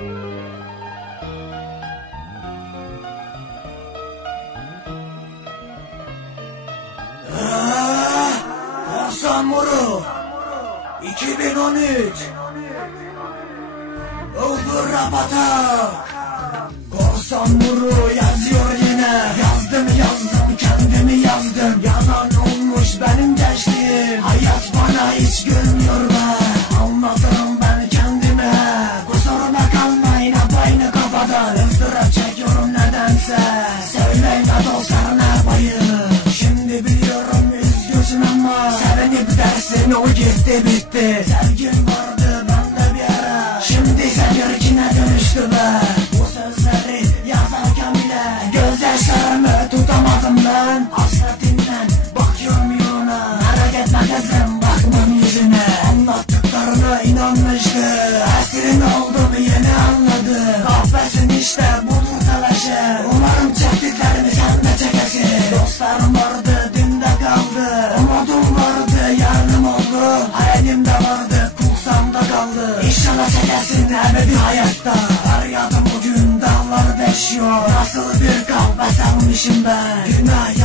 Ah, Hasan Muru. 2013 Oldu Rabata. Korsan Muru yazıyor yine. Yazdım yazdım kendimi yazdım. Yalan olmuş benim gençliğim. Hayat üzgünsün ama Sevinip dersin o gitti bitti. Sevgin vardı bende bir ara. Şimdi ise görkine dönüştü be Bu sözleri yazarken bile Gözyaşlarımı tutamadım ben. Hasretinden bakıyorum yoluna. Merak etme kızım bakmam yüzüne. Anlattıklarına inanmıştı. Esirin oldum yeni anladım İnşallah çekersin ebedi hayatta. Arıyordum bugün dağları deşiyor Nasıl bir kahve sarmışım ben. Günah